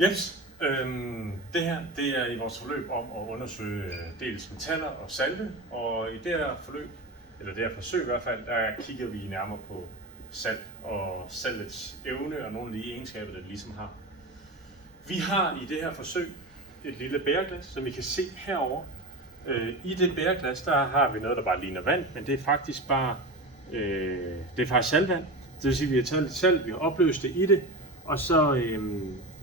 Jens, det her det er i vores forløb om at undersøge dels metaller og salte, og i det her forløb, eller det her forsøg i hvert fald, der kigger vi nærmere på salt og saltets evne og nogle af de egenskaber, det ligesom har. Vi har i det her forsøg et lille bæreglas, som I kan se herover. I det bæreglas, der har vi noget, der bare ligner vand, men det er faktisk bare saltvand. Det vil sige, at vi har taget lidt salt, vi har opløst det i det, og så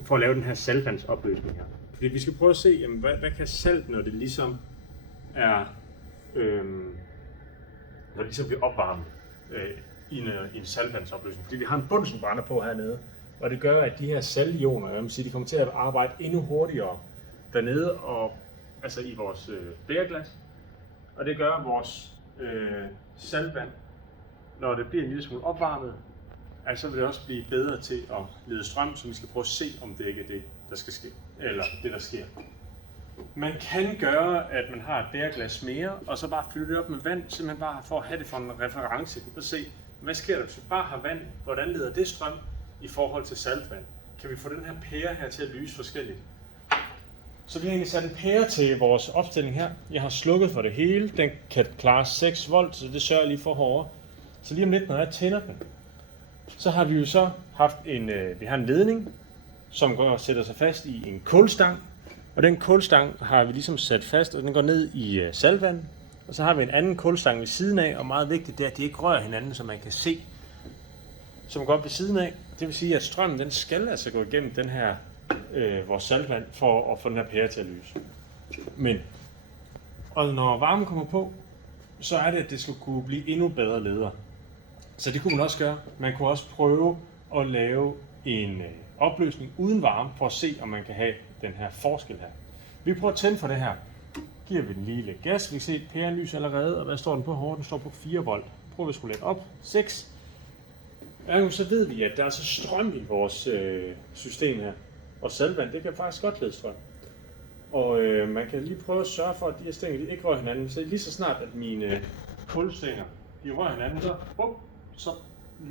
for at lave den her saltvandsopløsning her. Fordi vi skal prøve at se, jamen, hvad kan salt, når det ligesom er, når det ligesom bliver opvarmet i en saltvandsopløsning. Fordi vi har en bund, som brænder på hernede, og det gør, at de her saltioner, jeg vil sige, de kommer til at arbejde endnu hurtigere dernede, og, altså i vores bæreglas. Og det gør, at vores saltvand, når det bliver en lille smule opvarmet, altså vil det også blive bedre til at lede strøm, så vi skal prøve at se, om det ikke er det, der skal ske, eller det, der sker. Man kan gøre, at man har et bæreglas mere, og så bare fylde det op med vand, simpelthen bare for at have det for en reference. Vi kan se, hvad sker der, hvis vi bare har vand, hvordan leder det strøm i forhold til saltvand? Kan vi få den her pære her til at lyse forskelligt? Så vi har egentlig sat en pære til vores opstilling her. Jeg har slukket for det hele. Den kan klare 6 volt, så det sørger jeg lige for herovre. Så lige om lidt, når jeg tænder den, så har vi jo så haft vi har en ledning, som sætter sig fast i en kulstang. Og den kulstang har vi ligesom sat fast, og den går ned i saltvand. Og så har vi en anden kulstang ved siden af, og meget vigtigt det er, at de ikke rører hinanden, så man kan se, som går op ved siden af. Det vil sige, at strømmen den skal altså gå igennem den her vores saltvand for at få den her pære til at lyse. Og når varmen kommer på, så er det, at det skal kunne blive endnu bedre leder. Så det kunne man også gøre. Man kunne også prøve at lave en opløsning uden varme, for at se, om man kan have den her forskel her. Vi prøver at tænde for det her. Giver vi den lige lidt gas. Vi kan se, at pæren lyser allerede, og hvad står den på herovre? Den står på 4 volt. Prøver vi at skrue lidt op. 6. Så ved vi, at der er så strøm i vores system her. Og saltvand, det kan faktisk godt lede strøm. Og man kan lige prøve at sørge for, at de her stænger de ikke rører hinanden. Så lige så snart, at mine kulstænger de rører hinanden, så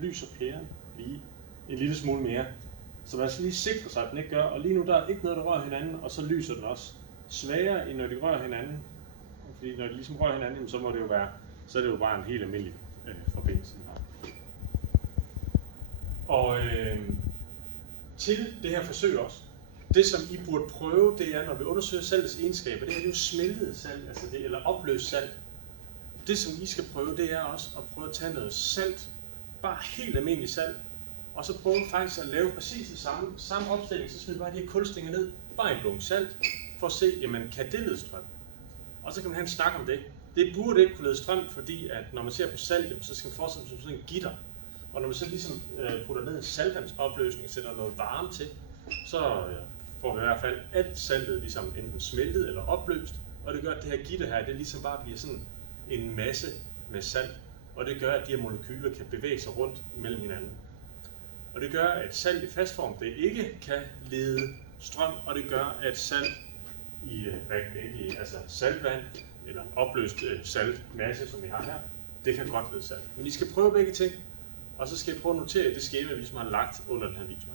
lyser pæren lige en lille smule mere. Så man skal lige sikre sig, at den ikke gør. Og lige nu der er ikke noget, der rører hinanden, og så lyser den også svagere, end når de rører hinanden. Fordi når de ligesom rører hinanden, så må det jo være, så er det jo bare en helt almindelig forbindelse her. Og til det her forsøg også, det som I burde prøve, det er, når vi undersøger saltets egenskaber, det er jo smeltet salt, altså det, eller opløst salt. Det som I skal prøve, det er også at prøve at tage noget salt, bare helt almindelig salt, og så prøve faktisk at lave præcis det samme opstilling, så smider bare de her kulstænger ned, bare en bunke salt, for at se, jamen kan det lede strøm? Og så kan man have en snak om det. Det burde ikke kunne lede strøm, fordi at når man ser på salt, så skal man forestille sig sådan en gitter. Og når man så ligesom putter ned en saltvandsopløsning og sætter noget varme til, så får vi i hvert fald alt saltet ligesom enten smeltet eller opløst. Og det gør, at det her gitter her, det ligesom bare bliver sådan en masse med salt. Og det gør, at de her molekyler kan bevæge sig rundt imellem hinanden. Og det gør, at salt i fastform det ikke kan lede strøm, og det gør, at salt i saltvand eller en opløst saltmasse, som vi har her, det kan godt lede salt. Men I skal prøve begge ting, og så skal I prøve at notere det skema, vi ligesom har lagt under den her video.